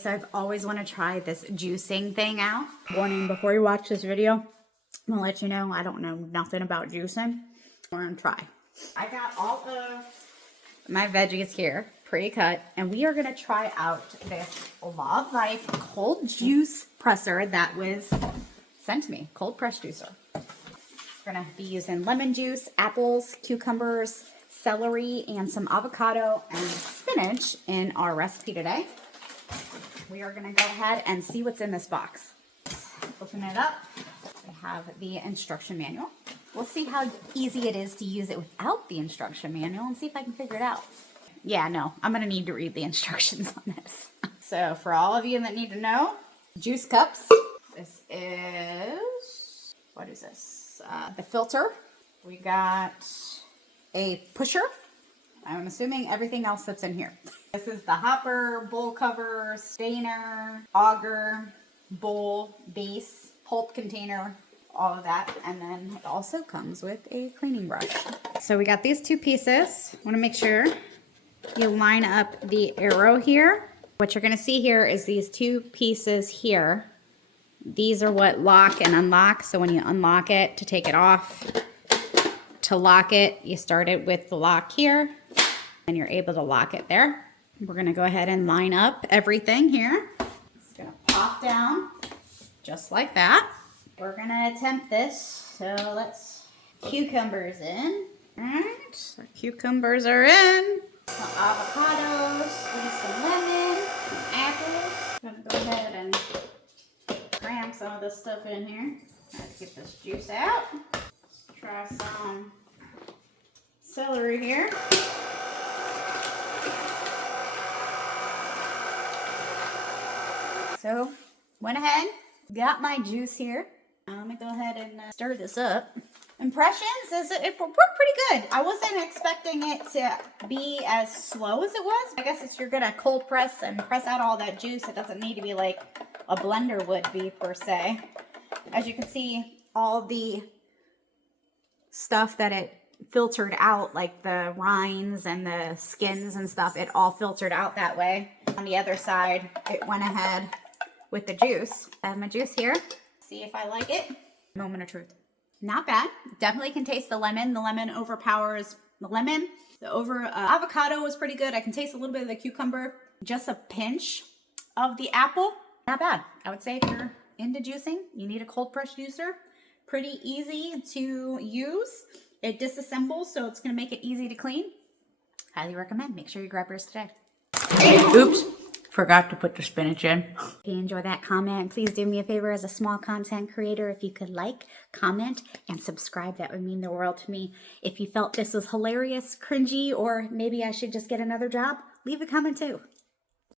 So I've always wanted to try this juicing thing out. Warning, before you watch this video, I'm gonna let you know I don't know nothing about juicing. We're gonna try. I got all of my veggies here, pre-cut, and we are gonna try out this Laudlife cold juice presser that was sent to me, cold press juicer. We're gonna be using lemon juice, apples, cucumbers, celery, and some avocado and spinach in our recipe today. We are gonna go ahead and see what's in this box. Open it up. We have the instruction manual. We'll see how easy it is to use it without the instruction manual and see if I can figure it out. Yeah, no, I'm gonna need to read the instructions on this. So for all of you that need to know, juice cups. This is, what is this? The filter. We got a pusher. I'm assuming everything else that's in here. This is the hopper, bowl cover, stainer, auger, bowl, base, pulp container, all of that. And then it also comes with a cleaning brush. So we got these two pieces. Want to make sure you line up the arrow here. What you're going to see here is these two pieces here. These are what lock and unlock. So when you unlock it to take it off, to lock it, you start it with the lock here and you're able to lock it there. We're going to go ahead and line up everything here. It's going to pop down just like that. We're going to attempt this. So let's cucumbers in. All right, so cucumbers are in. Some avocados, squeeze some lemon, some apples. I'm going to go ahead and cram some of this stuff in here. Let's get this juice out. Let's try some celery here. So, went ahead, got my juice here. Let me go ahead and stir this up. Impressions is it worked pretty good. I wasn't expecting it to be as slow as it was. I guess you're gonna cold press and press out all that juice. It doesn't need to be like a blender would be per se. As you can see, all the stuff that it filtered out, like the rinds and the skins and stuff, it all filtered out that way. On the other side, it went ahead with the juice. I have my juice here. See if I like it. Moment of truth. Not bad. Definitely can taste the lemon. The lemon overpowers the lemon. The avocado was pretty good. I can taste a little bit of the cucumber. Just a pinch of the apple. Not bad. I would say if you're into juicing, you need a cold press juicer. Pretty easy to use. It disassembles, so it's going to make it easy to clean. Highly recommend. Make sure you grab yours today. Oops. Forgot to put the spinach in. If you enjoyed that comment, please do me a favor as a small content creator. If you could like, comment, and subscribe, that would mean the world to me. If you felt this was hilarious, cringy, or maybe I should just get another job, leave a comment too.